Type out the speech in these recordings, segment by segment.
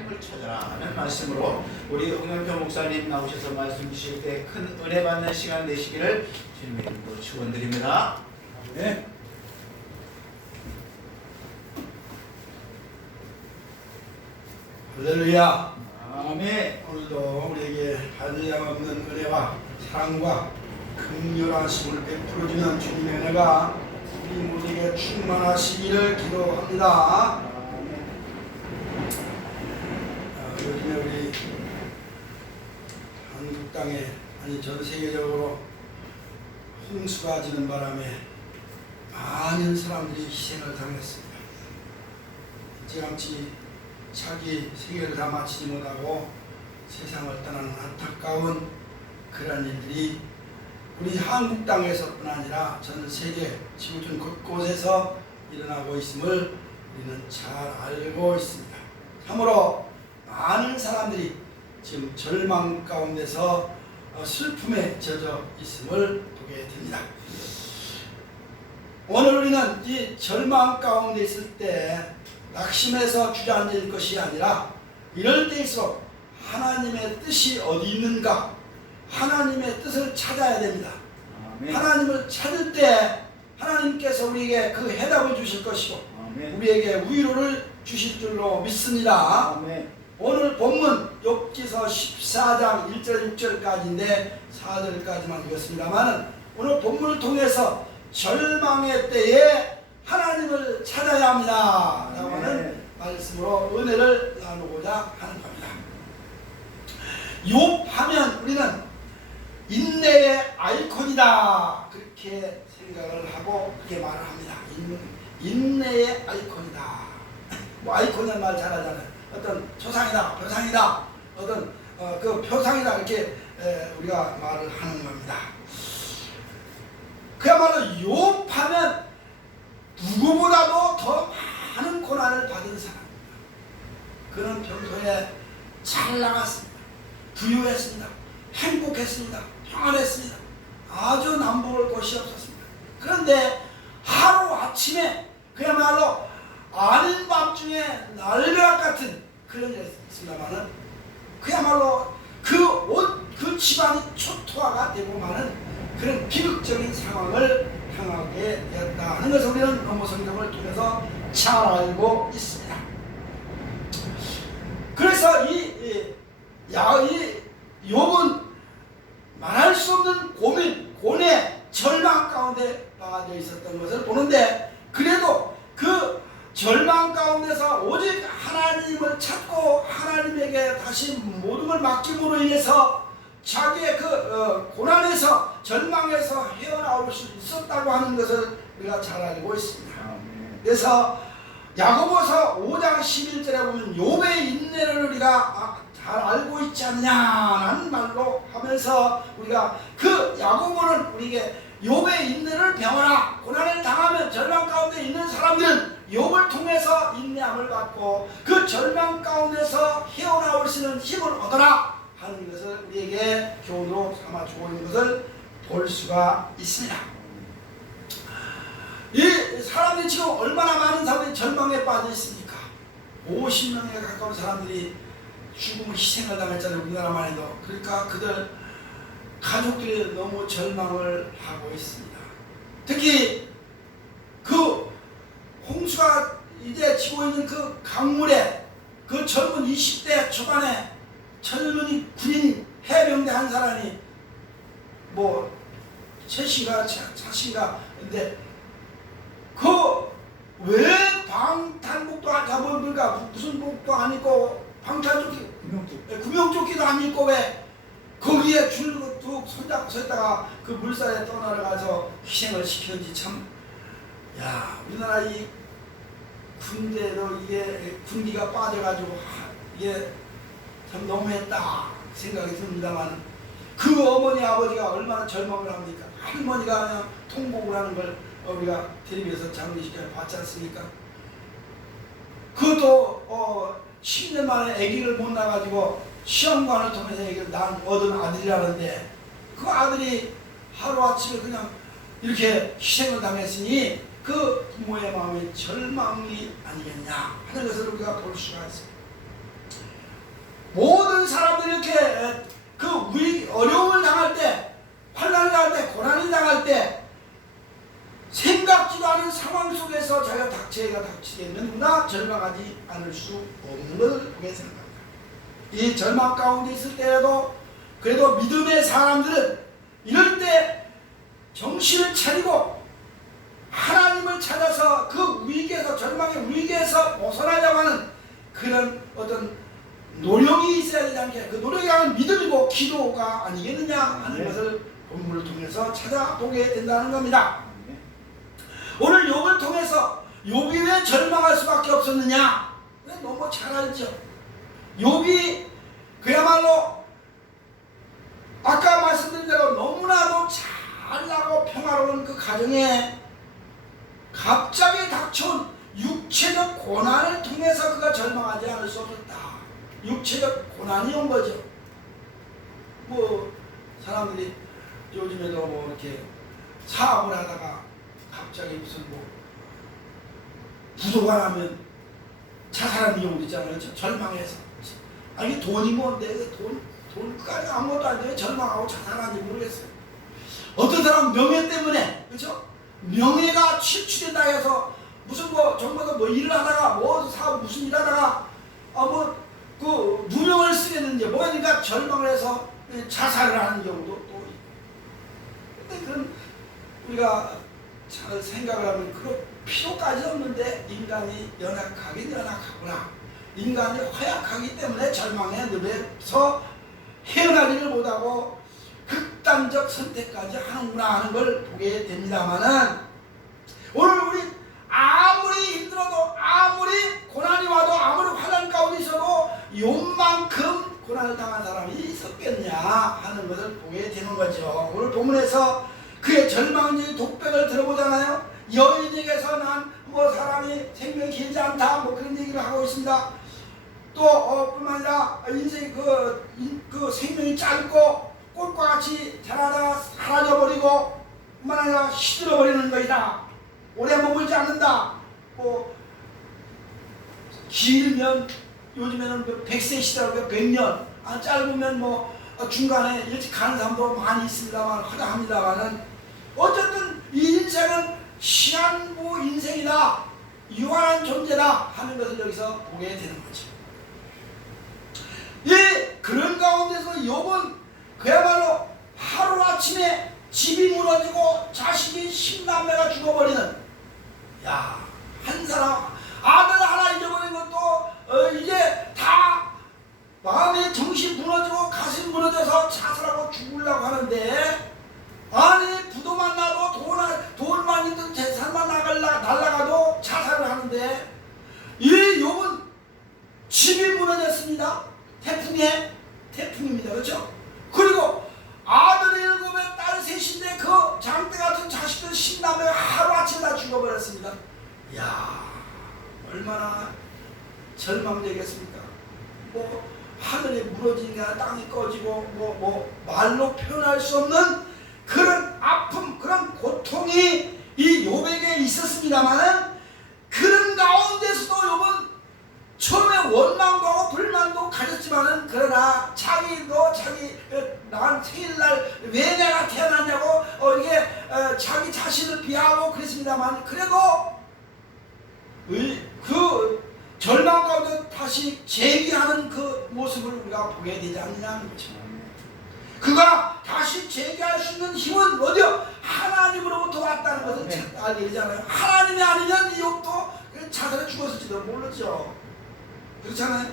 하나님을 찾아라 하는 말씀으로 우리 홍영표 목사님 나오셔서 말씀 주실 때 큰 은혜 받는 시간 되시기를 주님의 이름으로 축원드립니다. 네. 할렐루야. 아멘. 오늘도 우리에게 한량없는 은혜와 사랑과 긍휼하심을 베풀어주는 주님의 은혜가 우리 모두에게 충만하시기를 기도합니다. 요즘에 우리 한국 땅에 아니 전 세계적으로 홍수가 지는 바람에 많은 사람들이 희생을 당했습니다. 일찌감치 자기 생애를 다 마치지 못하고 세상을 떠나는 안타까운 그런 일들이 우리 한국 땅에서뿐 아니라 전 세계 지구촌 곳곳에서 일어나고 있음을 우리는 잘 알고 있습니다. 참으로 많은 사람들이 지금 절망 가운데서 슬픔에 젖어 있음을 보게 됩니다. 오늘 우리는 이 절망 가운데 있을 때 낙심해서 주저앉을 것이 아니라 이럴 때일수록 하나님의 뜻이 어디 있는가, 하나님의 뜻을 찾아야 됩니다. 아멘. 하나님을 찾을 때 하나님께서 우리에게 그 해답을 주실 것이고 아멘. 우리에게 위로를 주실 줄로 믿습니다. 아멘. 오늘 본문 욥기서 14장 1절 6절까지인데 4절까지만 읽었습니다만 오늘 본문을 통해서 절망의 때에 하나님을 찾아야 합니다 라고 하는 말씀으로 은혜를 나누고자 하는 겁니다. 욥하면 우리는 인내의 아이콘이다 그렇게 생각을 하고 그렇게 말을 합니다. 인내의 아이콘이다. 뭐 아이콘이라는 말 잘하잖아요. 어떤 초상이다, 표상이다, 어떤 그 표상이다 이렇게 우리가 말을 하는 겁니다. 그야말로 욥하면 누구보다도 더 많은 고난을 받은 사람입니다. 그는 평소에 잘 나갔습니다. 부유했습니다. 행복했습니다. 평안했습니다. 아주 남부를 곳이 없었습니다. 그런데 하루아침에 그야말로 아닌 밤중에 날벼락 같은 그런 일이 있습니다만은 그야말로 그 집안이 초토화가 되고 마는 그런 비극적인 상황을 당하게 되었다 하는 것을 우리는 로마 성경을 통해서 잘 알고 있습니다. 그래서 이 욥은 말할 수 없는 고민, 고뇌, 절망 가운데 빠져 있었던 것을 보는데 그래도 그 절망 가운데서 오직 하나님을 찾고 하나님에게 다시 모든 걸 맡김으로 인해서 자기의 그 고난에서 절망에서 헤어나올 수 있었다고 하는 것을 우리가 잘 알고 있습니다. 그래서 야고보서 5장 11절에 보면 욥의 인내를 우리가 잘 알고 있지 않냐는 말로 하면서 우리가 그 야고보는 우리에게 욥의 인내를 배워라. 고난을 당하면 절망 가운데 있는 사람들은 욥을 통해서 인내함을 받고 그 절망 가운데서 헤어나올 수 있는 힘을 얻어라 하는 것을 우리에게 교훈으로 삼아주고 있는 것을 볼 수가 있습니다. 이 사람들이 지금 얼마나 많은 사람들이 절망에 빠져 있습니까? 50명에 가까운 사람들이 죽음을 희생을 당했잖아요. 우리나라만 해도. 그러니까 그들 가족들이 너무 절망을 하고 있습니다. 특히 그 홍수가 이제 치고 있는 그 강물에 그 젊은 20대 초반에 젊은이 군인 해병대 한 사람이 뭐 최씨가 차씨가 근데 그 왜 방탄복도 안 잡으니까 무슨 복도 안 입고 방탄조끼 구명조끼도 안 입고 왜 거기에 줄로 뚝 손잡고 서 있다가 그 물살에 떠나가서 희생을 시키는지 참, 야, 우리나라 이 군대로 이게 군기가 빠져가지고 이게 참 너무했다 생각이 듭니다만 그 어머니 아버지가 얼마나 절망을 합니까? 할머니가 그냥 통곡을 하는 걸 우리가 텔레비에서 장례식장에 봤지 않습니까? 그것도 10년 만에 아기를 못 낳아가지고 시험관을 통해서 아기를 얻은 아들이라는데 그 아들이 하루아침에 그냥 이렇게 희생을 당했으니 그 부모의 마음에 절망이 아니겠냐 하는 것을 우리가 볼 수가 있습니다. 어려움을 당할 때, 환난을 당할 때, 고난을 당할 때 생각지도 않은 상황 속에서 자기가 닥치게 되면 누구나 절망하지 않을 수 없는 것을 보게 생각합니다. 이 절망 가운데 있을 때에도 그래도 믿음의 사람들은 이럴 때 정신을 차리고 하나님을 찾아서 그 위기에서, 절망의 위기에서 벗어나려고 하는 그런 어떤 노력이 있어야 되지 않게, 그 노력이 하는 믿음이고 기도가 아니겠느냐 하는 것을 본문을 통해서 찾아보게 된다는 겁니다. 오늘 욥을 통해서 욥이 왜 절망할 수밖에 없었느냐? 너무 잘 알죠. 욥이 그야말로 아까 말씀드린 대로 너무나도 잘나고 평화로운 그 가정에 갑자기 닥쳐온 육체적 고난을 통해서 그가 절망하지 않을 수 없었다. 육체적 고난이 온 거죠. 뭐 사람들이 요즘에도 뭐 이렇게 사업을 하다가 갑자기 무슨 뭐 부도가 나면 자살하는 경우도 있잖아요. 그렇죠? 절망해서. 아니 돈이 뭔데 돈까지 아무것도 안 돼. 절망하고 자살하는지 모르겠어요. 어떤 사람은 명예 때문에, 그렇죠? 명예가 취취된다 해서 무슨 뭐 정말로 뭐 일을 하다가 뭐 사업 무슨 일 하다가 뭐 그 누명을 쓰겠는지 뭐니까 절망을 해서 자살을 하는 경우도 또 있고. 근데 그런 우리가 잘 생각을 하면 그럴 필요까지 없는데 인간이 연약하긴 연약하구나. 인간이 허약하기 때문에 절망에 늘어서 헤어나지를 못하고 극단적 선택까지 하는구나 하는 걸 보게 됩니다만은, 오늘 우리 아무리 힘들어도 아무리 고난이 와도 아무리 환난 가운데 있어도 욕만큼 고난을 당한 사람이 있었겠냐 하는 것을 보게 되는 거죠. 오늘 본문에서 그의 절망적인 독백을 들어보잖아요. 여인에게서 난 뭐 사람이 생명이 길지 않다 뭐 그런 얘기를 하고 있습니다. 또 뿐만 아니라 인생 그 생명이 짧고 꽃과 같이 자라다가 사라져버리고 뿐만 아니라 시들어버리는 것이다. 오래 머물지 않는다. 뭐 길면 요즘에는 100세 시대로 100년, 짧으면 뭐 중간에 일찍 가는 사람도 많이 있습니다만 허다합니다만은 어쨌든 이 인생은 시한부 인생이다, 유한한 존재다 하는 것을 여기서 보게 되는 거죠. 그런 가운데서 욥은 그야말로 하루아침에 집이 무너지고 자식이 10남매가 죽어버리는, 한 사람 아들 하나 잊어버린 것도 이제 다 마음의 정신 무너지고 가슴 무너져서 자살하고 죽으려고 하는데, 아니 부도만 나도 돈만 있든 재산만 날아가도 자살을 하는데, 이 욥은 집이 무너졌습니다. 태풍입니다. 그렇죠? 그리고 아들 7에 딸 3인데 그 장대 같은 자식들 10남매가 하루아침에 다 죽어버렸습니다. 얼마나 절망되겠습니까? 뭐 하늘이 무너지니까 땅이 꺼지고 뭐 말로 표현할 수 없는 그런 아픔, 그런 고통이 이 욥에게 있었습니다만, 그런 가운데서도 욥은 처음에 원망도 하고 불만도 가졌지만은, 그러나 자기 난 생일날 왜 내가 태어났냐고 이게 자기 자신을 비하하고 그랬습니다만, 그래도 그 절망 가운데 다시 재기하는 그 모습을 우리가 보게 되지 않느냐는 거죠. 그가 다시 재기할 수 있는 힘은 어디요? 하나님으로부터 왔다는 것을 알게 되잖아요. 하나님이 아니면 이 욥도 자살해 죽었을지도 모르죠. 그렇잖아요.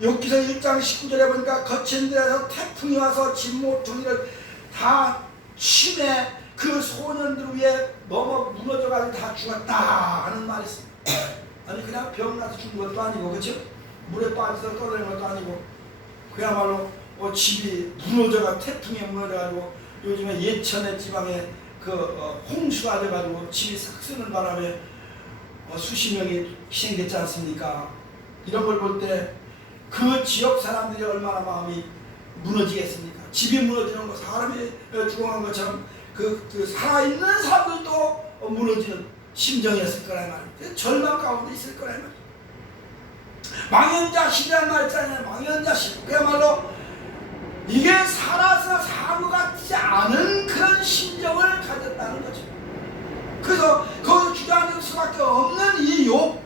욥기서 1장 19절에 보니까 거친 데에서 태풍이 와서 진목 종이를 다 침해 그 소년들 위에 넘어 무너져가지고 다 죽었다 하는 말이 있습니다. 아니 그냥 병나서 죽은 것도 아니고, 그렇죠? 물에 빠져서 떨어진 것도 아니고, 그야말로 집이 무너져가 태풍에 무너져가지고, 요즘에 예천의 지방에 홍수가 돼가지고 집이 싹 쓰는 바람에 수십 명이 희생됐지 않습니까? 이런 걸 볼 때 그 지역 사람들이 얼마나 마음이 무너지겠습니까? 집이 무너지는 거, 사람이 죽어간 것처럼 그 살아있는 사람들도 무너지는 심정이었을 거란 말이에요. 절망 가운데 있을 거란 말이에요. 망연자실이라는 말 있잖아요. 망연자실. 그야말로 이게 살아서 사고 같지 않은 그런 심정을 가졌다는 거죠. 그래서 거기서 주저앉을 수밖에 없는 이 욥.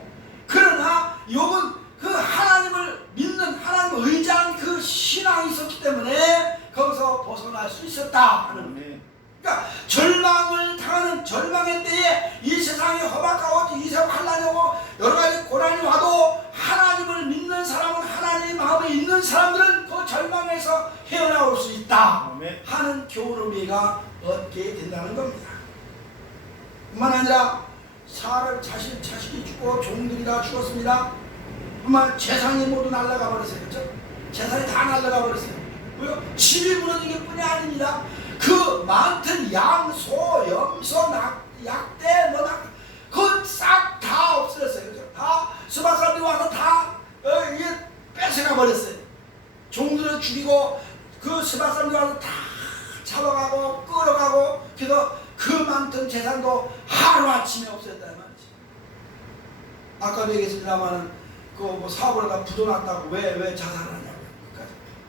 그러나 욥은 그 하나님을 믿는, 하나님을 의지한 그 신앙이 있었기 때문에 거기서 벗어날 수 있었다 하는 거예요. 그러니까 절망을 당하는 절망의 때에 이 세상이 험악하고 이 세상 환난이 오고 여러 가지 고난이 와도 하나님을 믿는 사람은, 하나님의 마음에 있는 사람들은 그 절망에서 헤어나올 수 있다 하는 교훈을 우리가 얻게 된다는 겁니다. 뿐만 아니라 사람 자식이 죽고 종들이 다 죽었습니다. 뿐만 재산이 모두 날아가 버렸어요. 그렇죠? 재산이 다 날아가 버렸어요. 왜요? 집이 무너진 게 뿐이 아닙니다. 그 많던 양, 소, 염소, 약대, 그거 싹 다 없어졌어요. 그렇죠? 다 수박 사람들이 와서 다 이게 뺏어가 버렸어요. 종들을 죽이고 그 수박 사람들이 와서 다 잡아가고 끌어가고, 그래서 그 많던 재산도 하루아침에 없어졌다 말이지. 아까도 얘기했습니다만 그 뭐 사고를 다 부도났다고 왜 자살을 하냐고.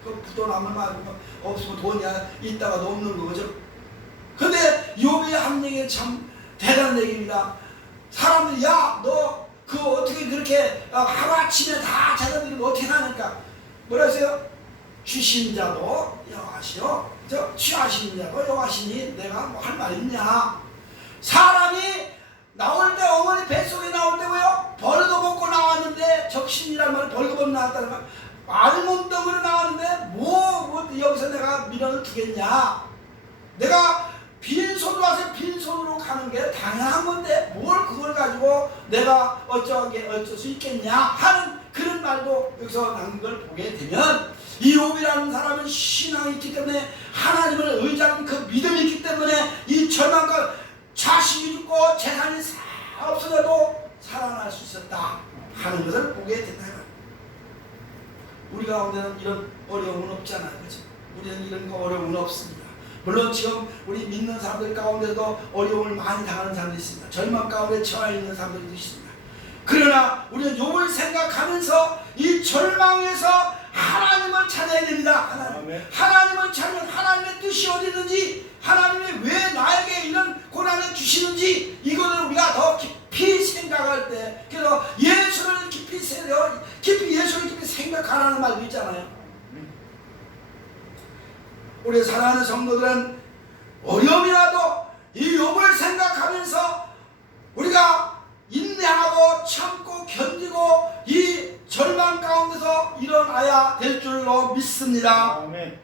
그 부도나면 말고 없으면 돈이 있다가도 없는 거죠. 근데 욥의 합력이 참 대단한 얘기입니다. 사람들이 야 너 그 어떻게 그렇게 하루아침에 다 재산들이 어떻게 하니까 뭐라 했어요? 주신 자도 여호와시요, 취하신 자도 여호와시니 내가 뭐 할 말 있냐. 사람이 나올 때, 어머니 뱃속에 나올 때 왜요? 벌도 먹고 나왔는데, 적신이란 말은 벌거벗 나왔다는 말, 알몸덩이로 나왔는데 뭐 여기서 내가 미련을 두겠냐. 내가 빈손으로 와서 빈손으로 가는 게 당연한 건데 뭘 그걸 가지고 내가 어쩔 수 있겠냐 하는 그런 말도 여기서 나온 걸 보게 되면, 이 욥이라는 사람은 신앙이 있기 때문에, 하나님을 의지하는 그 믿음이 있기 때문에 이 절망과 자식이 죽고 재산이 없어져도 살아날 수 있었다 하는 것을 보게 된다. 우리 가운데는 이런 어려움은 없잖아요. 그렇죠? 우리는 이런 거 어려움은 없습니다. 물론 지금 우리 믿는 사람들 가운데도 어려움을 많이 당하는 사람들이 있습니다. 절망 가운데 처해 있는 사람들도 있습니다. 그러나 우리는 욥을 생각하면서 이 절망에서 하나님을 찾아야 됩니다. 하나님을 찾으면 하나님의 뜻이 어디 있는지, 하나님이 왜 나에게 이런 고난을 주시는지, 이거를 우리가 더 깊이 생각할 때, 그래서 예수를 깊이 예수를 깊이 생각하라는 말도 있잖아요. 우리 사랑하는 성도들은 어려움이라도 이 욥을 생각하면서 우리가 인내하고 참고 견디고 이 절망 가운데서 일어나야 될 줄로 믿습니다. 아멘.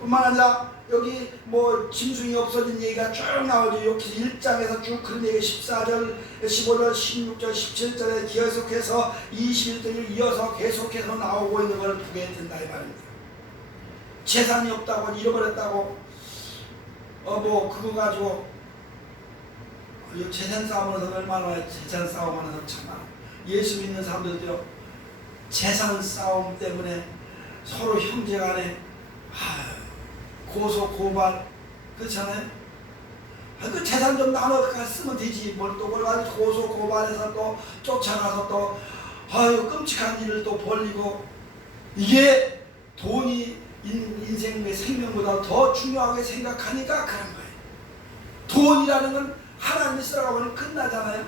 뿐만 아니라 여기 뭐 짐승이 없어진 얘기가 쭉 나오죠. 여기 1장에서 쭉 그런 얘기 14절, 15절, 16절, 17절에 계속해서 21절을 이어서 계속해서 나오고 있는 걸 보게 된다 이 말입니다. 재산이 없다고, 잃어버렸다고 뭐 그거 가지고 재산 싸움을 얼마나 재산 싸움을 해서 참 예수 믿는 사람들도요, 재산 싸움 때문에 서로 형제간에 고소 고발 그렇잖아요. 그 재산 좀 나눠 쓰면 되지 뭘 또 그걸 가지고 고소 고발해서 또 쫓아가서 또 끔찍한 일을 또 벌리고, 이게 돈이 인생의 생명보다 더 중요하게 생각하니까 그런 거예요. 돈이라는 건 하나님이 쓰라고 하면 끝나잖아요.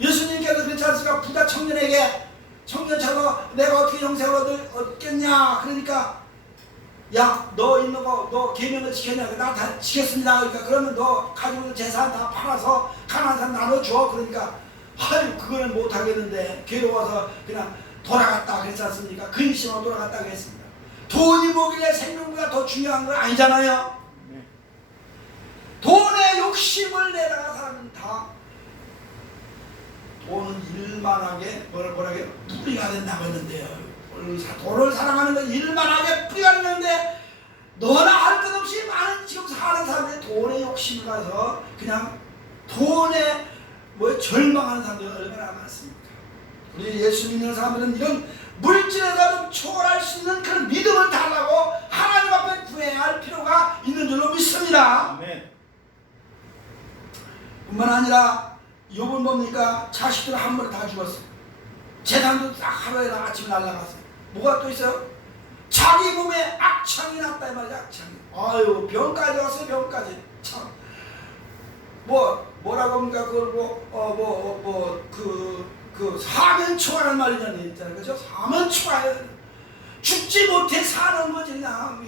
예수님께서 그렇지 않습니까? 부자 청년에게, 청년처럼 내가 어떻게 영생을 얻겠냐. 그러니까 야, 너 있는 거, 너 계명을 지켰냐? 나 다 지켰습니다. 그러니까 그러면 너 가지고 있는 재산 다 팔아서 가난한 사람 나눠줘. 그러니까 그거는 못 하겠는데 괴로워서 그냥 돌아갔다 그랬지 않습니까? 근심으로 돌아갔다 그랬습니다. 돈이 뭐길래 생명보다 더 중요한 건 아니잖아요. 돈에 욕심을 내다가 사람은 다 돈은 일만하게 뭐라게 뿌리가 된다고 했는데요. 돈을 사랑하는 건 일만하게 뿌리가 됐는데, 너나 할 것 없이 많은 지금 사는 사람들이 돈에 욕심을 가서 그냥 돈에 절망하는 사람들이 얼마나 많습니까? 우리 예수 믿는 사람들은 이런 물질에서 초월할 수 있는 그런 믿음을 달라고 하나님 앞에 구해야 할 필요가 있는 줄로 믿습니다. 아멘. 뿐만 아니라 욥은 뭡니까? 자식들 한 번에 다 죽었어요. 재산도 딱 하루에 아침에 날라갔어요. 뭐가 또 있어요? 자기 몸에 악창이 났다 이 말이야. 악창이. 아유 병까지 왔어. 병까지. 참. 뭐라고 합니까? 그걸 그 사면초가라는 말이 있잖아요. 그죠? 사면초가 죽지 못해 사는 거지 그냥.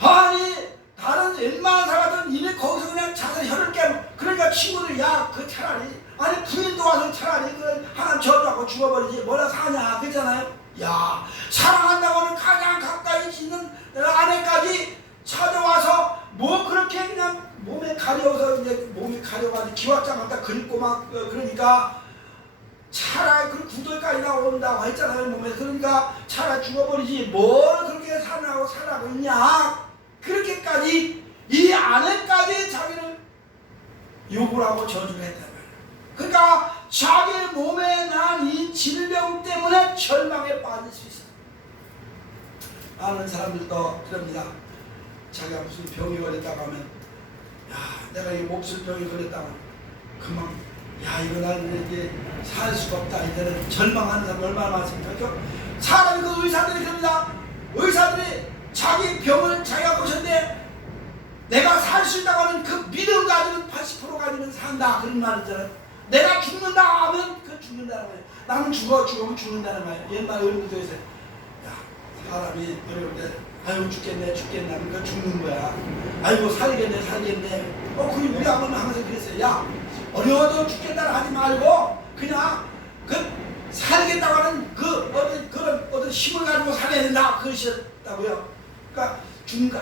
아니 다른 웬만한 사람들은 이미 거기서 그냥 자서 혀를 깨고. 그러니까 친구들이 야 그 차라리 아니 부인도 와서 차라리 그 하나 저주하고 죽어버리지 뭐라 사냐 그랬잖아요. 야 사랑한다고는 가장 가까이 있는 아내까지 찾아와서 뭐 그렇게 그냥 몸에 가려워서 이제 몸이 가려가지고 기와장 갖다 긁고 막 그러니까 차라리 그 구절까지 나온다고 했잖아요 몸에. 그러니까 차라리 죽어버리지 뭘 그렇게 살아가고 있냐. 그렇게까지 이 아내까지 자기를 욕을 하고 저주를 했단 말이에요. 그러니까 자기 몸에 난 이 질병 때문에 절망에 빠질 수 있어요. 많은 사람들도 그럽니다. 자기가 무슨 병이 걸렸다고 하면 야 내가 이 몹쓸병이 걸렸다고 금방 야 이거 나는 이제 살 수가 없다 이제는 절망하는 사람 얼마나 많습니까? 그렇죠? 사람이 그 의사들이 그럽니다. 의사들이 자기 병을 자기가 고쳤는데 내가 살 수 있다고 하는 그 믿음 가지고는 80% 가지고는 산다 그런 말 있잖아요. 내가 죽는다 하면 그 죽는다는 거예요. 나는 죽으면 죽는다는 거예요. 옛날 어른들도 있어요. 야 사람이 어려울 때 아이고 죽겠네 하면 그 죽는 거야. 아이고 살겠네 그게 우리 아버지는 항상 그랬어요. 야 어려워도 죽겠다는 하지 말고 그냥 그 살겠다고 하는 그런 어떤 힘을 가지고 살아야 된다 그러셨다고요. 그러니까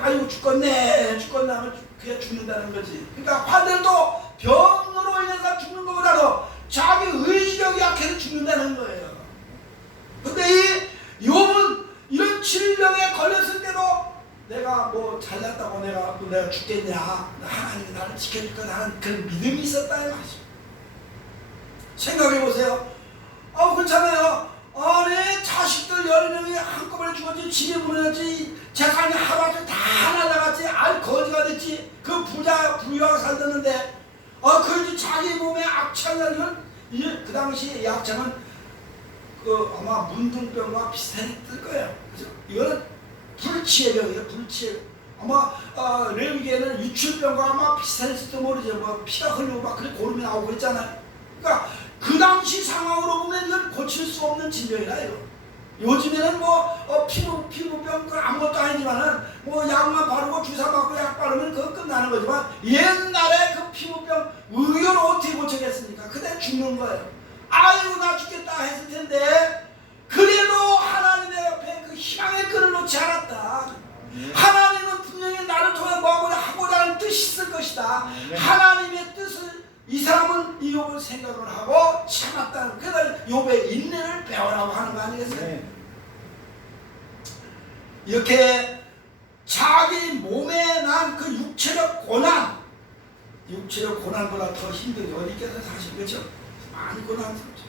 아이고 죽겠네 하면 그게 죽는다는 거지. 그러니까 반대로 병으로 인해서 죽는 것보다도 자기 의지력이 약해서 죽는다는 거예요. 근데 이 욥은 이런 질병에 걸렸을 때도 내가 뭐 잘났다고 내가 죽겠냐 하나님이 나를 지켜줄 거다 하는 그런 믿음이 있었다는 말이죠. 생각해 보세요. 그렇잖아요. 아니 자식들 여러 명이 한꺼번에 죽었지. 집이 무너졌지. 재산이 하루아침에 다 날아갔지. 거지가 됐지. 그 부유하게 살았는데 그래도 자기 몸에 악창이 나면 그 당시 약창은 아마 문둥병과 비슷했을 거예요. 그죠? 이거는 불치의 병이에요. 불치의. 아마 레위기에는 유출병과 아마 비슷했을지도 모르죠. 뭐 피가 흘리고 막 그렇게 고름이 나오고 그랬잖아요. 그러니까 그 당시 상황으로 보면 이건 고칠 수 없는 질병이라 이거. 요즘에는 피부병 아무것도 아니지만은 약만 바르고 주사 맞고 약 바르면 그거 끝나는 거지만 옛날에 그 피부병 의료로 어떻게 고치겠습니까? 그때 죽는 거예요. 아이고 나 죽겠다 했을 텐데 그래도 하나님의 옆에 그 희망의 끈을 놓지 않았다. 하나님은 분명히 나를 통해 하고자 하는 뜻이 있을 것이다. 하나님의 뜻을 이 사람은 이 욥을 생각을 하고 참았다는. 그래서 욥의 인내를 배우라고 하는 거 아니겠어요? 이렇게 자기 몸에 난 그 육체적 고난보다 더 힘든 게 어디 있겠어요 사실. 그렇죠? 많이 고난스럽죠.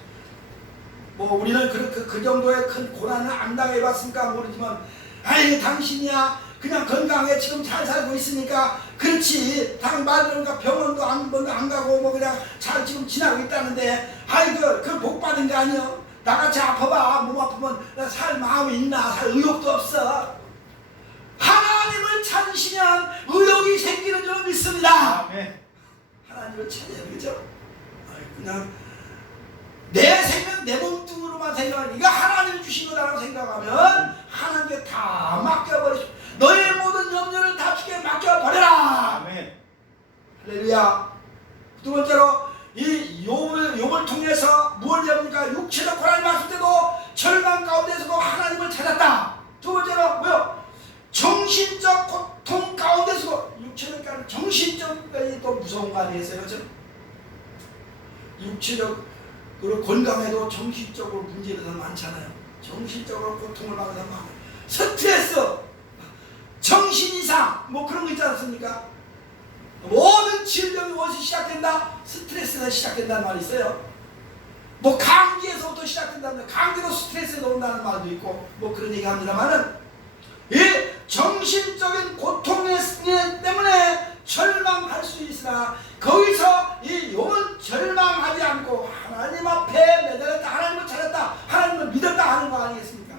우리는 그 정도의 큰 고난을 안 당해봤으니까 모르지만 아이 당신이야 그냥 건강하게 지금 잘 살고 있으니까 그렇지. 말 들으니까 병원도 안 가고 그냥 잘 지금 지나고 있다는데 그 복 받은 게 아니여. 나같이 아파봐. 몸 아프면 살 마음이 있나. 살 의욕도 없어. 하나님을 찾으시면 의욕이 생기는 줄 믿습니다. 아멘. 하나님을 찾아야 그죠? 그냥 내 생각 내 몸뚱이로만 생각하니 이거 하나님이 주신 거다라고 생각하면 하나님께 다 맡겨버리시고 너의 모든 염려를 다 주께 맡겨버려라. 아멘. 할렐루야. 두 번째로 이 욥을 통해서 무엇을 배웁니까? 육체적 고난이 왔을 때도 절망 가운데서도 하나님을 찾았다. 두 번째로 뭐요? 정신적 고통 가운데서도 육체적 정신적이 또 무서운 거 아니겠어요? 그렇죠? 육체적으로 건강해도 정신적으로 문제가 더 많잖아요. 정신적으로 고통을 받는 사람 많아요. 스트레스, 정신 이상 그런 거 있지 않습니까? 모든 질병이 어디서 시작된다? 스트레스에서 시작된다는 말이 있어요. 감기에서부터 시작된다는 감기도 스트레스에서 온다는 말도 있고 그런 얘기 합니다만은 이 정신적인 고통 때문에 절망할 수 있으나 거기서 이 욥은 절망하지 않고 하나님 앞에 매달렸다. 하나님을 찾았다. 하나님을 믿었다 하는 거 아니겠습니까?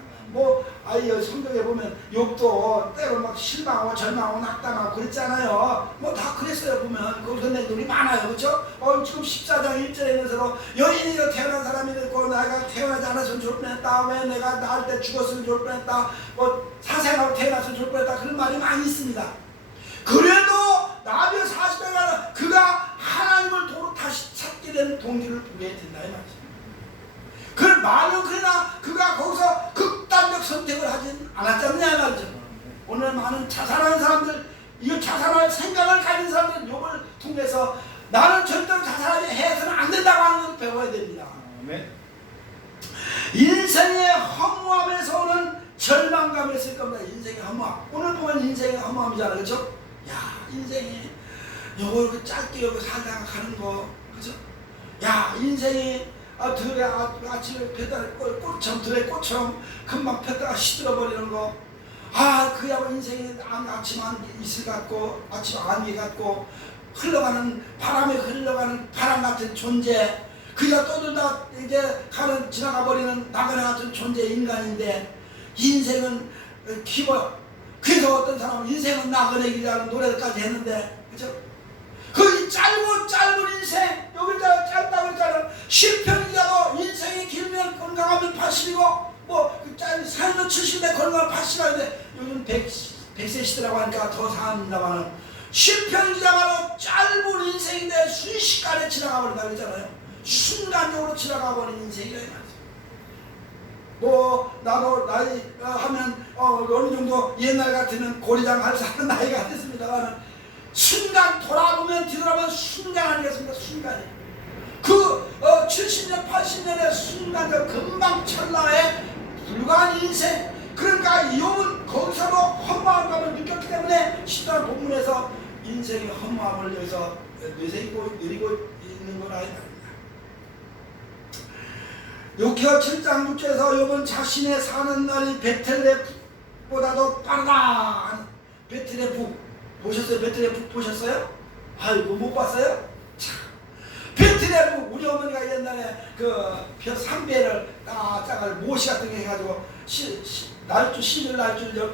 아이 성경에 보면 욕도 때로 막 실망하고 절망하고 낙담하고 그랬잖아요. 뭐 다 그랬어요. 보면 그 그런 내용이 많아요. 그렇죠? 지금 14장 1절에 있는서로 여인이 태어난 사람이 있고 내가 태어나지 않았으면 좋을 뻔했다. 왜 내가 낳을 때 죽었으면 좋을 뻔했다. 뭐 사생하고 태어났으면 좋을 뻔했다. 그런 말이 많이 있습니다. 그래도 나비 40대가 그가 하나님을 도로 다시 찾게 되는 동기를 보게 된다 이 말이죠. 그 많은 그러나 그가 거기서 극단적 선택을 하진 않았잖냐 말이죠. 오늘 많은 자살하는 사람들, 이 자살할 생각을 가진 사람들 욕을 통해서 나는 절대로 자살하지 해서는 안 된다고 하는 걸 배워야 됩니다. 인생의 허무함에서 오는 절망감이 있을 겁니다. 인생의 허무함. 오늘 보면 인생의 허무함이잖아요. 그렇죠? 야, 인생이 요거 짧게 요거 살다가 가는 거, 그죠? 야, 인생이 들에 아침에 폈다가 꽃처럼 들에 꽃처럼 금방 폈다가 시들어 버리는 거. 그야말로 인생이 아침 안개 이슬 같고 아침 안개 같고 흘러가는 바람에 흘러가는 바람 같은 존재. 그가 떠들다 이제 지나가 버리는 나그네 같은 존재 인간인데 인생은 기버. 그래서 어떤 사람은 인생은 나그네기라는 노래까지 했는데, 그죠? 그 짧은 인생, 여기다 짧다고 했잖아. 10평이라도 인생이 길면 건강하면 80이고, 삶은 70대 건강하면 80인데, 요즘 100세 시대라고 하니까 더 사는다마는 10평이라도 짧은 인생인데 순식간에 지나가 버린다고 했잖아요. 순간적으로 지나가 버린 인생이라 이 말이죠. 나도 나이 하면 어느 정도 옛날 같으면 고리장 할 사는 나이가 됐습니다만 순간 돌아보면 뒤돌아보면 순간 아니겠습니까? 순간이 70년 80년의 순간적 금방 찰나에 불과한 인생. 그러니까 욥은 거기서도 허무함을 느꼈기 때문에 10장 본문에서 인생의 허무함을 여기서 내세우고 누리고 있는 거라. 욕기어 7장 6절에서 욥은 자신의 사는 날이 베텔레 북보다도 빠르다. 베텔레 북 보셨어요? 베텔레 북 보셨어요? 아이고 못 봤어요? 참. 베텔레 북 우리 어머니가 옛날에 그 삼배를 짝을 모시 같은 게 해가지고 날줄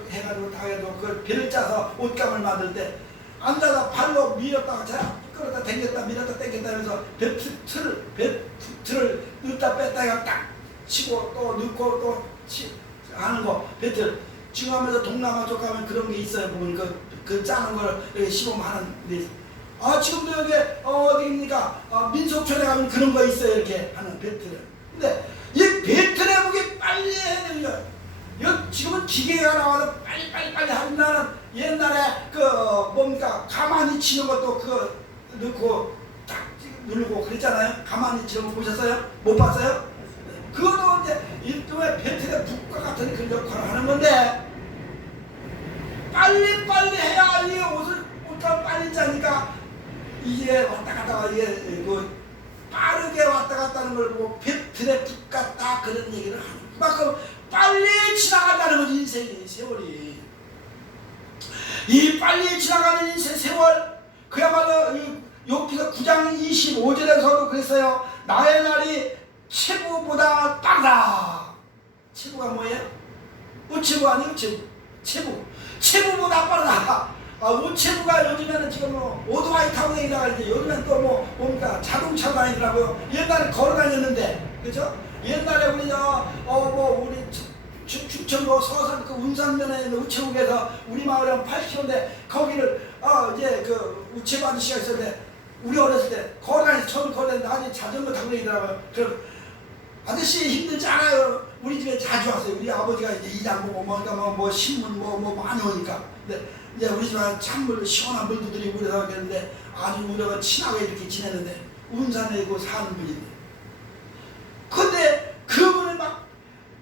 해가지고 다 해도 그 배를 짜서 옷감을 만들 때 앉아서 발로 밀었다가 끌었다 당겼다 밀었다 당겼다 하면서 배틀을 넣다 뺐다가 딱 치고 또 넣고 또 하는 거 배틀. 지금 하면서 동남아 쪽 가면 그런 게 있어요. 보면 그 짜는 걸 이렇게 시범 하는 데. 지금도 여기 어디입니까? 민속촌에 가면 그런 거 있어요. 이렇게 하는 배틀을. 근데 이 배틀의 무게 빨리 해야 되는 거예요. 지금은 기계가 나와서 빨리 한다는 옛날에 가만히 치는 것도 넣고 딱 누르고 그랬잖아요. 가만히 치는 거 보셨어요? 못 봤어요? 그것도 이제 일종의 배틀의 북과 같은 그런 역할을 하는 건데 빨리 해야 이 옷을 빨리 짜니까 이게 왔다 갔다가 이게 빠르게 왔다 갔다 하는 걸 보고 배틀의 북 같다 그런 얘기를 하는 그만큼 빨리 지나간다는 거지. 인생의 세월이 이 빨리 지나가는 인생 세월 그야말로 욥기서 9장 25절에서도 그랬어요. 나의 날이 체부보다 빠르다. 체부가 뭐예요? 우체부 아니에요? 체부보다 빠르다. 우체부가 요즘에는 지금 오토바이 타고 다니다가 이제 요즘엔 또 뭡니까? 자동차로 다니더라고요. 옛날에 걸어 다녔는데, 그죠? 옛날에 우리 우리 충청도 서산 운산면에 있는 우체국에서 우리 마을에 80km인데 거기를 이제 우체부 아저씨가 있었는데 우리 어렸을 때 걸어 다니면서 처음 걸어 다니는데 나중에 자전거 타고 다니더라고요. 그럼 아저씨 힘들지 않아요? 우리 집에 자주 왔어요. 우리 아버지가 이제 이장 보고 뭐 신문 많이 오니까. 근데 이제 우리 집에 찬물 시원한 물도 드리고 그래서 그랬는데 아주 우리가 친하게 이렇게 지냈는데 운산에 사는 분인데. 근데 그분을 막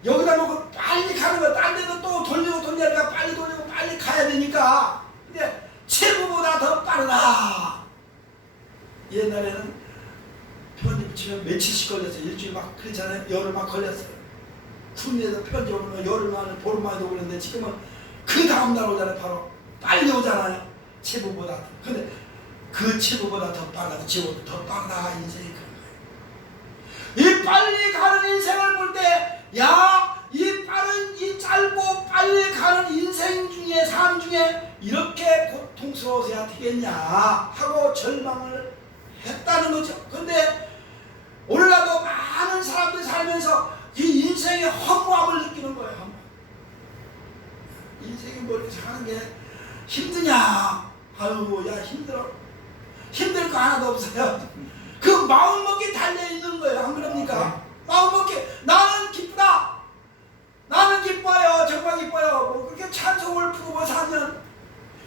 여기다 놓고 빨리 가는 거 딴 데도 또 돌리니까 빨리 돌리고 빨리 가야 되니까. 근데 체부보다 더 빠르다. 옛날에는 편지 붙이면 며칠씩 걸렸어요. 일주일 막 그렇잖아요. 열흘 막 걸렸어요. 군대에서 편지 오는 거 열흘 만에 보름 만에 오고 그랬는데 지금은 그 다음날 오잖아요. 바로 빨리 오잖아요. 체부보다. 근데 그 체부보다 더 빠르다. 체부보다 더 빠르다. 인생이 그런 거예요. 이 빨리 가는 인생을 볼 때 야, 이 짧고 인생 중에 삶 중에 이렇게 고통스러워서야 되겠냐 하고 절망을 했다는 거죠. 근데 오늘날도 많은 사람들이 살면서 이 인생의 허무함을 느끼는 거예요. 허무. 인생이 뭐 이렇게 사는 게 힘드냐? 아유, 야 힘들어. 힘들 거 하나도 없어요. 그 마음먹기 달려있는 거예요. 안 그럽니까? 마음먹기. 나는 기쁘다. 나는 기뻐요. 정말 기뻐요. 뭐 그렇게 찬송을 부르고 살면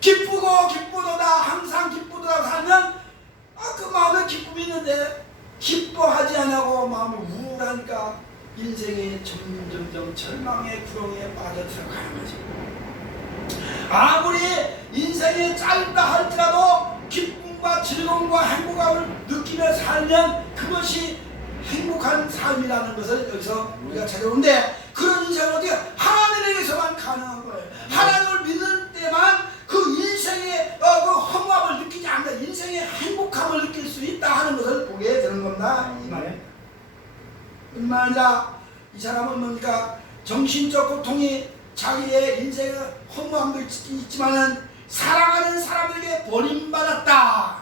기쁘고 기쁘도다. 항상 기쁘도다 살면 그 마음에 기쁨이 있는데 기뻐하지 않냐고 마음이 우울하니까 인생이 점점 절망의 구렁이에 빠져 들어가는 거죠. 아무리 인생이 짧다 할지라도 기쁨과 즐거움과 행복감을 느끼며 살면 그것이 행복한 삶이라는 것을 여기서 우리가 찾아오는데, 그런 인생은 어떻게 하나님에게서만 가능한 거예요. 하나님을 믿는 때만 그 인생의 그 허무함을 느끼지 않는다, 인생의 행복함을 느낄 수 있다 하는 것을 보게 되는 겁니다. 이 말에 뿐만 아니라 이 사람은 뭡니까? 정신적 고통이 자기의 인생의 허무함도 있지만은 사랑하는 사람에게 버림받았다.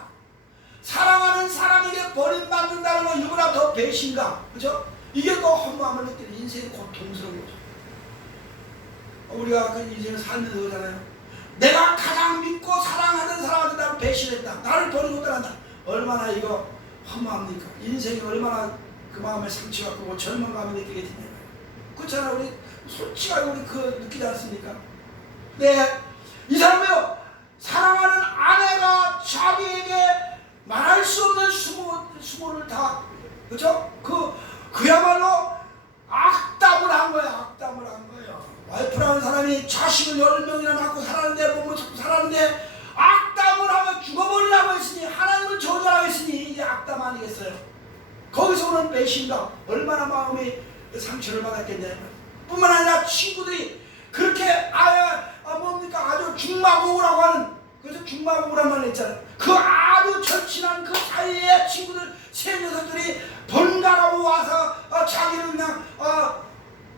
사랑하는 사람에게 버림받는다는 건 이거보다 더 배신감, 그죠? 이게 또 허무함을 느끼는 인생의 고통스러운 거죠. 우리가 그 인생을 살면서 그러잖아요. 내가 가장 믿고 사랑하는 사람한테 나를 배신했다, 나를 버리고 떠난다. 얼마나 이거 허무합니까? 인생이 얼마나 그 마음에 상처가 크고 절망감이 느끼게 되냐. 그렇잖아. 우리 솔직하게 우리 그 느끼지 않습니까? 네, 이 사람이요, 사랑하는 아내가 자기에게 말할 수 없는 수모를 다, 그죠? 그야말로 악담을 한 거야. 악담을 한 거예요. 와이프라는 사람이 자식을 10명이나 낳고 살았는데, 몸을 잡고 살았는데 악담을 하고 죽어버리라고 했으니, 하나님을 저주하라고 했으니 이게 악담 아니겠어요? 거기서 오는 배신감, 얼마나 마음이 상처를 받았겠냐. 뿐만 아니라 친구들이 그렇게 뭡니까? 아주 중마고우라고 하는, 그래서 중마고우란 말을 했잖아요. 그 아주 절친한 그 사이에 친구들, 세 녀석들이 번갈아고 와서 자기를 그냥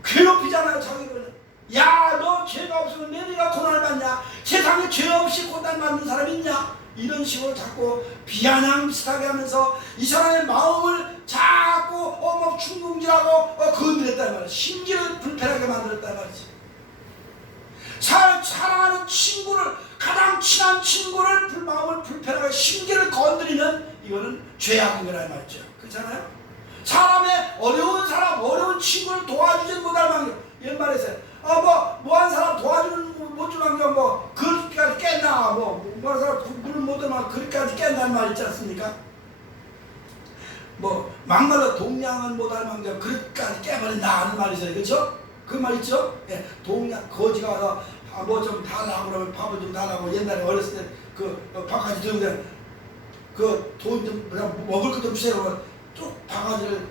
괴롭히잖아요. 자기를. 야, 너 죄가 없으면 왜 네가 고난을 받냐? 세상에 죄 없이 고난 받는 사람이 있냐? 이런 식으로 자꾸 비아냥 비슷하게 하면서 이 사람의 마음을 자꾸 막 충동질하고 건드렸단 말이야. 심기를 불편하게 만들었단 말이지. 사랑하는 친구를, 가장 친한 친구를 마음을 불편하게 심기를 건드리면 이거는 죄악인 거란 말이죠. 그렇잖아요? 사람의 어려운 사람, 어려운 친구를 도와주지 못할 망정. 옛말에서 뭐한 사람 도와주는 못줄 망정, 그릇까지 깼나, 뭐한 사람 물을 못 들면 그릇까지 깬다는 말 있지 않습니까? 막말로 동량은 못할 망정 그릇까지 깨버린다 하는 말이 있어요. 그렇죠? 그 말 있죠? 예, 동양 거지가 와서 뭐 좀 달라고 그러면 밥을 좀 달라고, 옛날에 어렸을 때 그 바가지 들고 그 돈 좀 먹을 것 좀 주세요. 쪽 바가지를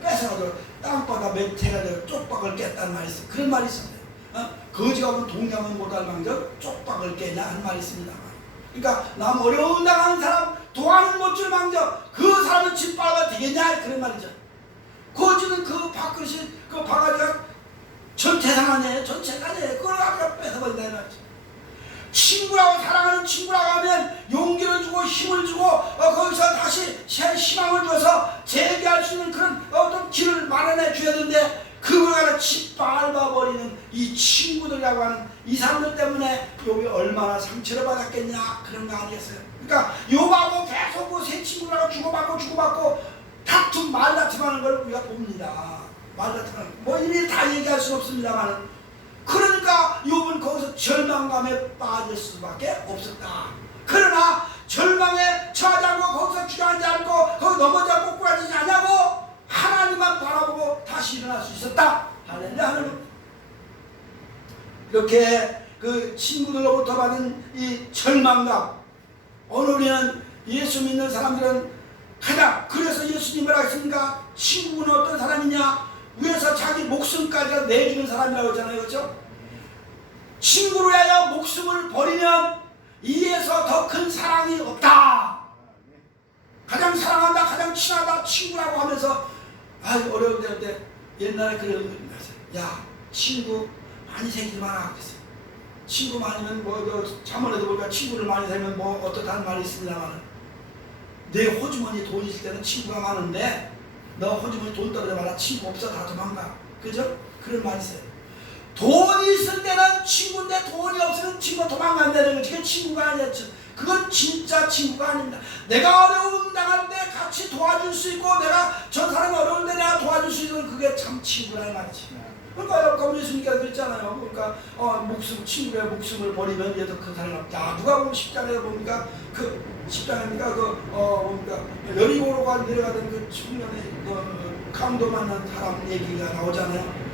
뺏어가지고 땅바닥 맺혀가지고 쪽박을 깼다는 말이 있어요. 그런 말이 있습니다. 거지가 오면 동양은 못할 망정 쪽박을 깨냐 하는 말이 있습니다. 그러니까 남 어려운 당하는 사람 도와는 못 줄 망정 그 사람은 짓밟아 되겠냐 그런 말이죠. 거지는 그 밥그릇이 그 바가지가 전 재산 아니에요. 전 재산 아니에요. 그걸 아까 뺏어버린다 이 말이죠. 친구라고, 사랑하는 친구라고 하면 용기를 주고 힘을 주고 거기서 다시 희망을 줘서 재기할 수 있는 그런 어떤 길을 마련해 줘야 되는데, 그걸 갖다 짓밟아버리는 이 친구들이라고 하는 이 사람들 때문에 욥이 얼마나 상처를 받았겠냐 그런 거 아니겠어요? 그러니까 욥하고 계속 그 세 친구라고 주고받고 다툼 말다툼하는 걸 우리가 봅니다. 말다툼하는 이미 다 얘기할 수는 없습니다만, 그러니까 욥은 거기서 절망감에 빠질 수밖에 없었다. 그러나 절망에 처하지 않고 거기서 주저앉지 않고 거기 넘어지 않고 꼬꾸라지지 않냐고 하나님만 바라보고 다시 일어날 수 있었다. 할렐루야. 하나님. 이렇게 그 친구들로부터 받은 이 절망감, 오늘 우리는 예수 믿는 사람들은 그래서 예수님을 하십니까? 친구는 어떤 사람이냐? 위에서 자기 목숨까지 내주는 사람이라고 하잖아요. 그렇죠? 친구를 위하여 목숨을 버리면 이에서 더 큰 사랑이 없다. 가장 사랑한다, 가장 친하다, 친구라고 하면서 어려울 때 옛날에 그런 거 있어요. 야, 친구 많이 생기지 마라 그랬어요. 친구 많으면 자문에도 보니까 친구를 많이 살면 어떻다는 말이 있습니다만, 내 호주머니에 돈 있을 때는 친구가 많은데 너 호주머니 돈 떨어져봐라 친구 없어 다 도망가. 그죠? 그런 말이 있어요. 돈이 있을 때는 친구인데 돈이 없으면 친구가 도망간다는 거지. 그게 친구가 아니야. 그건 진짜 친구가 아닙니다. 내가 어려움 당할 때 같이 도와줄 수 있고, 내가 저 사람이 어려운데 내가 도와줄 수 있는 그게 참 친구라는 말이지. 그러니까 여러분 예수님께서 그랬잖아요. 그러니까 친구의 목숨을 버리면 얘도 그 사람. 야, 누가 보면 10장에 뭡니까? 그 10장입니까? 뭡니까? 여리고로가 내려가던 그 청년의 강도 만난 사람 얘기가 나오잖아요.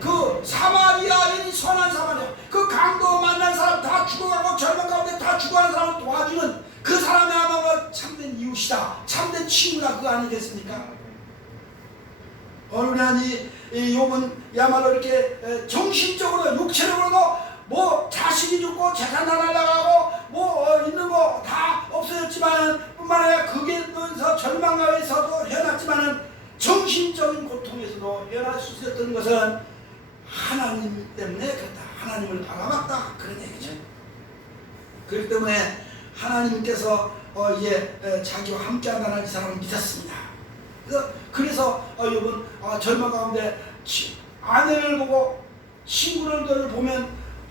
그 사마리아인이 선한 사마리아, 그 강도 만난 사람 다 죽어가고 절망 가운데 다 죽어가는 사람을 도와주는 그 사람이야말로 참된 이웃이다, 참된 친구다, 그거 아니겠습니까? 어느 날이 욥은 이렇게 정신적으로 육체적으로도 자식이 죽고 재산 다 날아가고 있는 거 다 없어졌지만 뿐만 아니라 거기에서 절망 가운데서도 헤어났지만은 정신적인 고통에서도 헤어날 수 있었던 것은 하나님 때문에 그렇다. 하나님을 바라봤다. 그런 얘기죠. 그렇기 때문에 하나님께서 자기와 함께 한다는 이 사람을 믿었습니다. 그래서 욥은 절망 가운데 아내를 보고 친구를 보면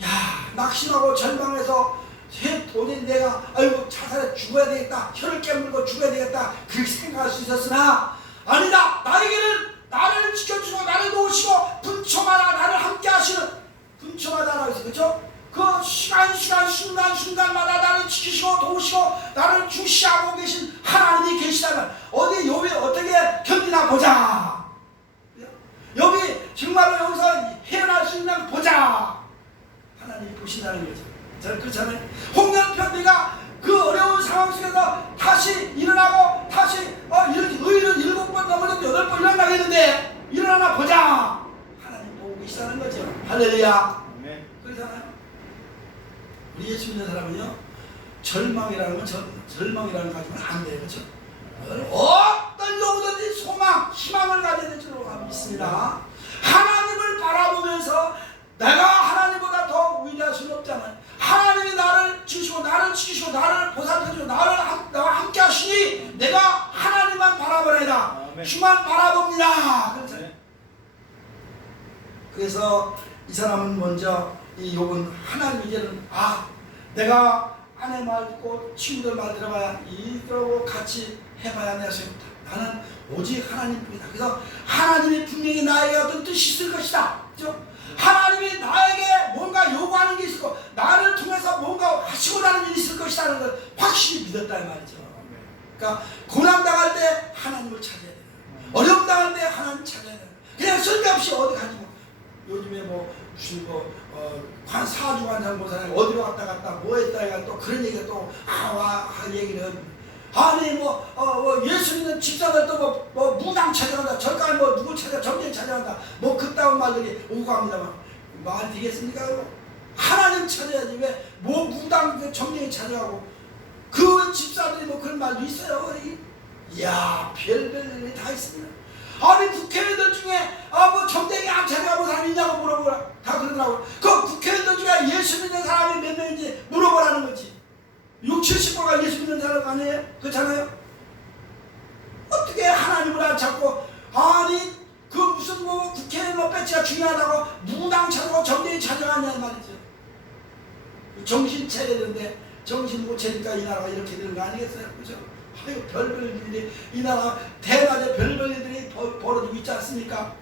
야, 낙심하고 절망해서 도저히 내가 자살해 죽어야 되겠다, 혀를 깨물고 죽어야 되겠다 그렇게 생각할 수 있었으나 아니다. 나를 지켜주시고 나를 도우시고 분초마다 나를 함께 하시는, 분초마다라고 했어요. 그렇죠? 그 순간마다 나를 지키시고 도우시고 나를 주시하고 계신 하나님이 계시다면 어디 욥이 어떻게 견디나 보자. 욥이 정말로 여기서 헤어날 수 있나 보자. 하나님이 보신다는 거죠. 저는 그렇잖아요. 홍련편비가 그 어려운 상황 속에서 다시 일어나고 다시 의를 7번 넘어져도 8번 일어나게 했는데 일어나나 보자. 하나님 보고 계시다는 거죠. 할렐루야. 네. 그렇잖아요. 우리 예수 믿는 사람은요, 절망이라는 건 절망이라는 거 가지고는 안 돼요. 그렇죠? 어떤 경우든지 소망, 희망을 가져야 될 줄로 믿습니다. 하나님을 바라보면서 내가 하나님보다 더 위대할 수는 없잖아요. 하나님이 나를 지키시고 나를 지키시고 나를 보살펴주시고 나와 함께 하시니 내가 하나님만 바라보리이다. 주만 바라봅니다. 그렇잖아요. 그래서 이 사람은 먼저 이 욥은 하나님 이제는 내가 아내 말 듣고 친구들 말 들어봐야 이들하고 같이 해봐야 내가 소용없다. 나는 오직 하나님뿐이다. 그래서 하나님이 분명히 나에게 어떤 뜻이 있을 것이다. 그렇죠? 하나님이 나에게 뭔가 요구하는 게 있을 거, 나를 통해서 뭔가 하시고자 하는 일이 있을 것이라는 걸 확실히 믿었다는 말이죠. 그러니까 고난당할 때 하나님을 찾아야 돼요. 어려움 당할 때 하나님 찾아야 돼요. 그냥 쓸데없이 어디 가지고 요즘에 무슨 사주관장 못하는 어디로 갔다 뭐 했다 해가 또 그런 얘기가 또 얘기를 아니 예수 믿는 집사들 또 무당 찾아간다, 절간 누구 찾아 정쟁 찾아간다 그따운 말들이 오고 합니다만 말 되겠습니까? 하나님 찾아야지 왜 무당 정쟁이 찾아가고 그 집사들이 그런 말도 있어요. 이야, 별별 일이 다 있습니다. 아니 국회의원들 중에 정쟁이 안 찾아가는 사람이 있냐고 물어보라. 다 그러더라고요. 그 국회의원들 중에 예수 믿는 사람이 몇 명인지 물어보라는 거지. 60~70%가 예수 믿는 사람 아니에요? 그렇잖아요? 어떻게 하나님을 안 찾고 그 무슨 국회의원 배치가 중요하다고 무당 찾고 정쟁이 찾아가냐는 말이죠. 정신 차려야 되는데 정신 못 차리니까 이 나라가 이렇게 되는 거 아니겠어요? 그죠? 별별 일들이 이 나라 대낮에 별별 일들이 벌어지고 있지 않습니까?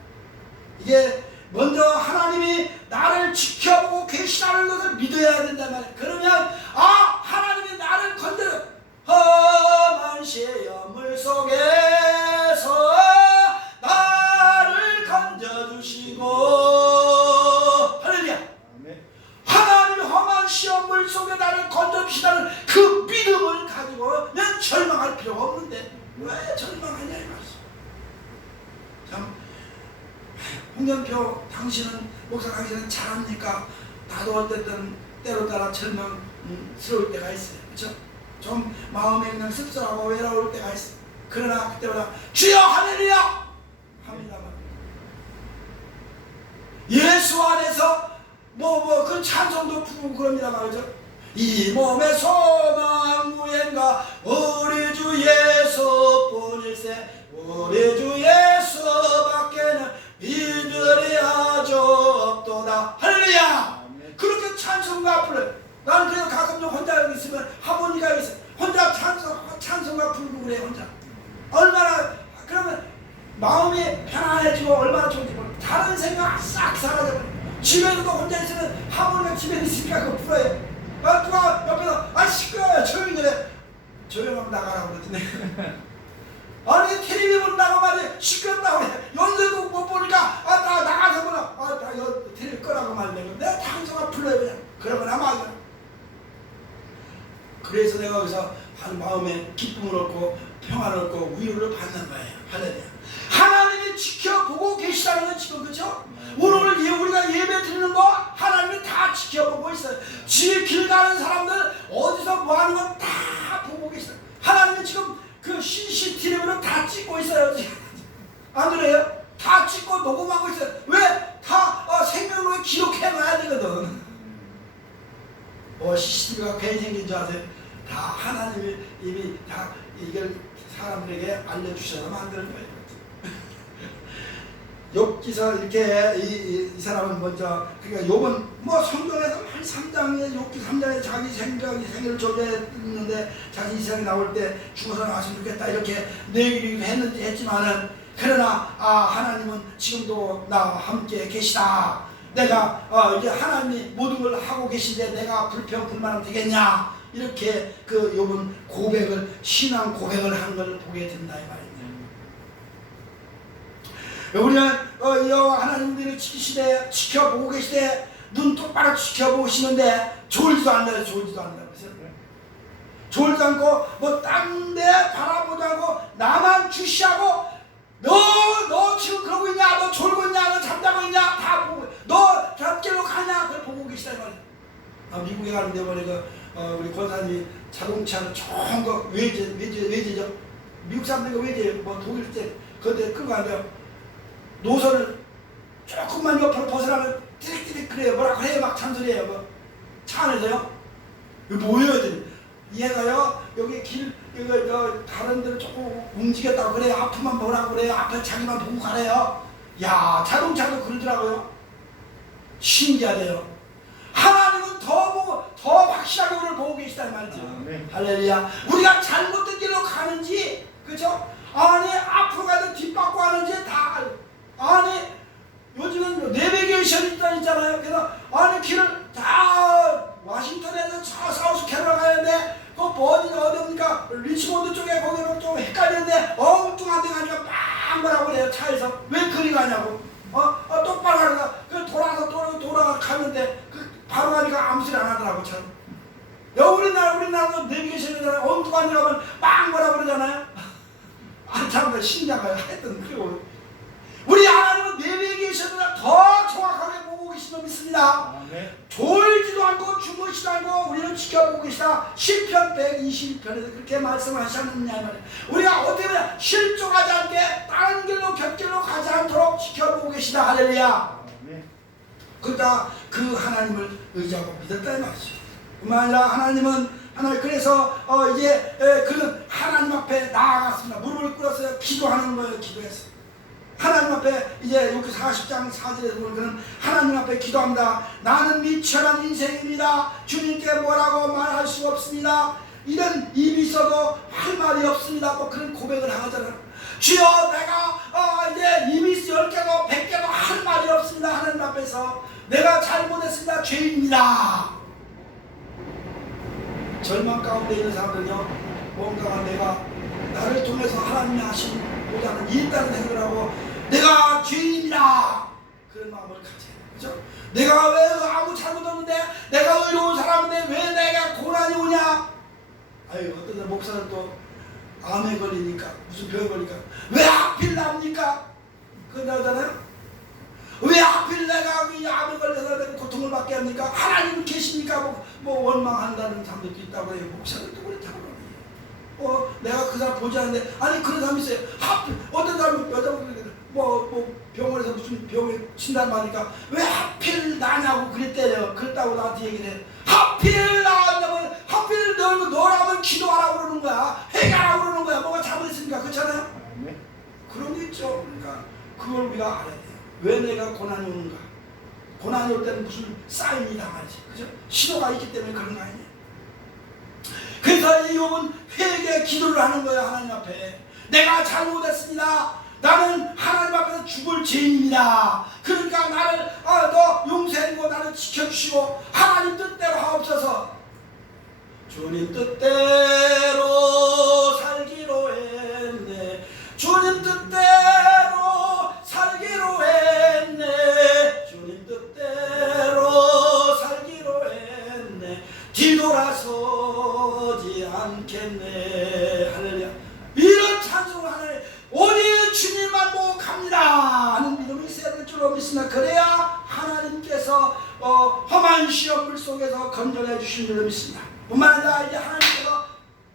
이게 먼저 하나님이 나를 지켜보고 계시다는 것을 믿어야 된단 말이에요. 그러면 하나님이 나를 건드려 험한 시험물 속에서 나를 건져주시고 할렐루야. 하나님이 험한 시험물 속에 나를 건져주시다는 그 믿음을 가지고는 절망할 필요가 없는데 왜 절망하냐 이 말이죠. 참 홍련표 당신은 목사 당신은 잘합니까? 나도 어쨌든 때로 따라 절망스러울 때가 있어요. 그렇죠? 좀 마음에 그냥 씁쓸하고 외로울 때가 있어요. 그러나 그때마다 주여 할렐루야 합니다만 예수 안에서 찬송도 부르고 그럽니다 말이죠. 이 몸의 소망 무엔가 우리 주 예수뿐일세 우리 주 예수밖에는 믿으리 아주 없도다. 할렐루야. 그렇게 찬송가 불러요. 나는 그래서 가끔 좀 혼자 여기 있으면 하모니가 있어 혼자 찬송가 부르고 그래 혼자. 얼마나 그러면 마음이 편안해지고 얼마나 좋은지 몰라. 다른 생각 싹 사라져버려. 집에서도 혼자 있으면 하모니가 집에 있으니까 그거 불어요. 누가 옆에서 시끄러워요 조용히 해. 조용하면 나가라고 그러더니 아니 텔레비 본다고 말이야. 시끄럽다고 그래. 연설곡 못 보니까 나 나가서 보라. 나 텔레비 끄라고 말이야. 내가 찬송가 불러요 그냥. 그러면 아마 그래서 내가 여기서 한 마음에 기쁨을 얻고 평안을 얻고 위로를 받는 거예요. 할렐루야. 하나님이 지켜보고 계시다는 건 지금 그렇죠? 오늘 우리가 예배 드리는 거 하나님이 다 지켜보고 있어요. 길 가는 사람들 어디서 뭐 하는 건 다 보고 계시다. 하나님이 지금 그 CCTV로 다 찍고 있어요. 안 그래요? 다 찍고 녹음하고 있어요. 왜? 다 생명으로 기록해놔야 되거든. CCTV가 괜히 생긴 줄 아세요? 다 하나님이 이미 다 이걸 사람들에게 알려주셔서 만드는 거예요. 욥기서 이렇게 이 사람은 먼저 그러니까 욥은 뭐 성경에서 한 3장에 욥기 3장에 자기 생애를 조제했는데 자기 이삭이 나올 때 죽어서 나왔으면 좋겠다 이렇게 내기를 했지만은 그러나 하나님은 지금도 나와 함께 계시다. 내가 이제 하나님이 모든 걸 하고 계신데 내가 불평 불만하면 되겠냐 이렇게 그 욥은 고백을 신앙 고백을 한 걸 보게 된다 이 말입니다. 우리는 하나님 우리를 지켜보고 계시되 눈 똑바로 지켜보시는데 졸지도 않나요? 졸지도 않나요? 졸지도 않고 뭐 딴 데 바라보지 않고 나만 주시하고 너 지금 그러고 있냐? 너 졸고 있냐? 너 잠자고 있냐? 다 보고 너 곁길로 가냐? 그걸 보고 계시다 이 말이에요. 미국에 가는데 우리 권사님이 자동차를 좋은 거 외제죠. 미국 사람들이 외제예요. 뭐 독일 때 그때 끌고 가는데요. 노선을 조금만 옆으로 벗어나면 띠릭띠릭 그래요. 뭐라 그래요. 막 잔소리해요. 뭐. 차 안에서요. 이거 뭐예요? 얘가요 여기 길 이거 다른 데를 조금 움직였다고 그래요. 앞만 보라고 그래요. 앞에 자기만 보고 가래요. 야 자동차도 그러더라고요. 신기하대요. 하나님은 더 보고 더 확실하게 우리를 보고 계시단 말이죠. 할렐루야. 우리가 잘못된 길로 가는지 그렇죠? 아니 앞으로 가든 뒷바퀴 가는지 다 아니 요즘은 내비게이션 있잖아요. 그래서 아니 길을 다 워싱턴에서 사우스 캐롤라이나 가는데 그 어디입니까? 리치몬드 쪽에 거기는 좀 헷갈리는데 엉뚱한 데 가니까 빵 뭐라고 그래요. 차에서 왜 그리 가냐고 똑바로 가니까 그 돌아가 가는데 그 바로 가니까 아무 소리 안 하더라고 참. 우리나라도 내비게이션이잖아요. 엉뚱한 데 가면 빵 뭐라고 그러잖아요. 참 신기하고요. 하여튼 그리고 우리 하나님은 내비게이션보다 더 정확하게 보고 계신 줄 믿습니다. 졸지도 않고 주무시지도 않고 우리는 지켜보고 계시다. 시편 121편에서 그렇게 말씀하셨느냐 말이에요. 우리가 어떻게 보면 실족하지 않게 다른 길로 곁길로 가지 않도록 지켜보고 계시다. 할렐루야. 그러다 그 하나님을 의지하고 믿었다 이 말이죠. 뿐만 아니라 하나님은 그래서 이제 그는 하나님 앞에 나아갔습니다. 무릎을 꿇었어요. 기도하는 거예요. 기도했어요. 하나님 앞에 이제 여기 40장 4절에서 보면 그는 하나님 앞에 기도합니다. 나는 미천한 인생입니다. 주님께 뭐라고 말할 수 없습니다. 이런 입이 있어도 할 말이 없습니다. 또 그런 고백을 하잖아요. 주여 내가 이제 입이 10개도 100개도 할 말이 없습니다. 하나님 앞에서 내가 잘못했습니다. 죄인입니다. 절망 가운데 있는 사람들은요 뭔가 내가 나를 통해서 하나님이 하신 보다는 있다는 생각을 하고 내가 죄인이다 그런 마음을 가져야 돼요. 그렇죠? 내가 왜 아무 잘못 없는데 내가 의로운 사람인데 왜 내가 고난이 오냐. 아유 어떤 사람 목사는 또 암에 걸리니까 무슨 병에 걸리니까 왜 하필 납니까? 그러잖아요. 왜 하필 내가 이 암에 걸려서 내가 고통을 받게 합니까? 하나님 계십니까? 뭐 원망한다는 사람들도 있다고 해요. 목사들도 그렇다고 내가 그 사람 보지 않는데 아니 그런 사람 있어요. 하필 어떤 사람은 여자분들 병원에서 무슨 병에 진단받으니까 왜 하필 나냐고 그랬대요. 그랬다고 나한테 얘기를 해. 하필 나냐면 하필 너라면 기도하라고 그러는 거야. 회개하라고 그러는 거야. 뭐가 잘못했습니까? 그렇잖아요. 그런 게 있죠. 그러니까 그걸 우리가 알아야 돼요. 왜 내가 고난이 오는가? 고난이 올 때는 무슨 사인이다 말이지. 그죠? 시도가 있기 때문에 그런 거 아니에요. 그래서 이 욥은 회개 기도를 하는 거예요. 하나님 앞에. 내가 잘못했습니다. 나는 하나님 앞에서 죽을 죄인입니다. 그러니까 나를 너 용서해주고 나를 지켜주시고 하나님 뜻대로 하옵소서. 주님 뜻대로 살기로 했네. 주님 뜻대로 살기로 했네. 주님 뜻대로 살기로 했네. 뒤돌아서지 않겠네. 할렐루야. 이런 찬송을 하는 오직 주님만 보고 갑니다 하는 믿음이 있어야 될 줄로 믿습니다. 그래야 하나님께서 험한 시험물 속에서 건져내 주신 줄로 믿습니다. 뿐만 아니라 이제 하나님께서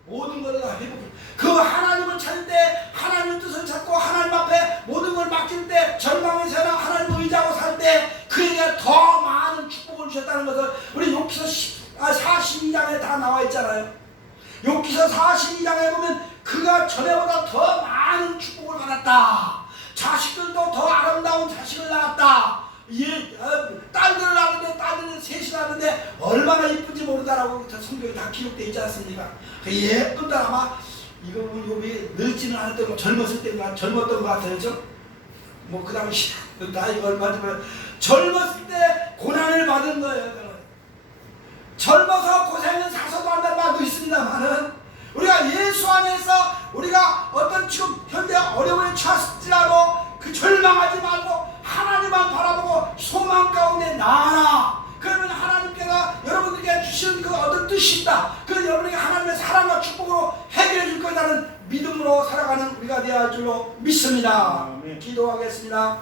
모든 것을 다 회복해 그 하나님을 찾을 때 하나님의 뜻을 찾고 하나님 앞에 모든 걸 맡길 때 절망에서나 하나님을 의지하고 살 때 그에게 더 많은 축복을 주셨다는 것을 우리 욥기서 42장에 다 나와 있잖아요. 욥기서 42장에 보면 그가 전에보다 더 많은 축복을 받았다. 자식들도 더 아름다운 자식을 낳았다. 딸들을 낳았는데 딸들은 셋이 낳았는데 얼마나 이쁜지 모른다라고 성경에 다 기록되어 있지 않습니까? 그 예쁜 딸 아마 이거 욥이 늙지는 않았던 거 젊었을 때인가 젊었던 것 같아요. 그죠? 뭐 그 당시 나이가 얼마 되면 젊었을 때 고난을 받은 거예요. 젊어서 고생은 사서도 한다는 말도 있습니다만은 우리가 예수 안에서 우리가 어떤 지금 현대 어려움에 처할지라도 그 절망하지 말고 하나님만 바라보고 소망 가운데 나아라. 그러면 하나님께서 여러분들에게 주시는 그 어떤 뜻이 있다. 그 여러분에게 하나님의 사랑과 축복으로 해결해 줄 거라는 믿음으로 살아가는 우리가 되어야 할 줄로 믿습니다. 기도하겠습니다.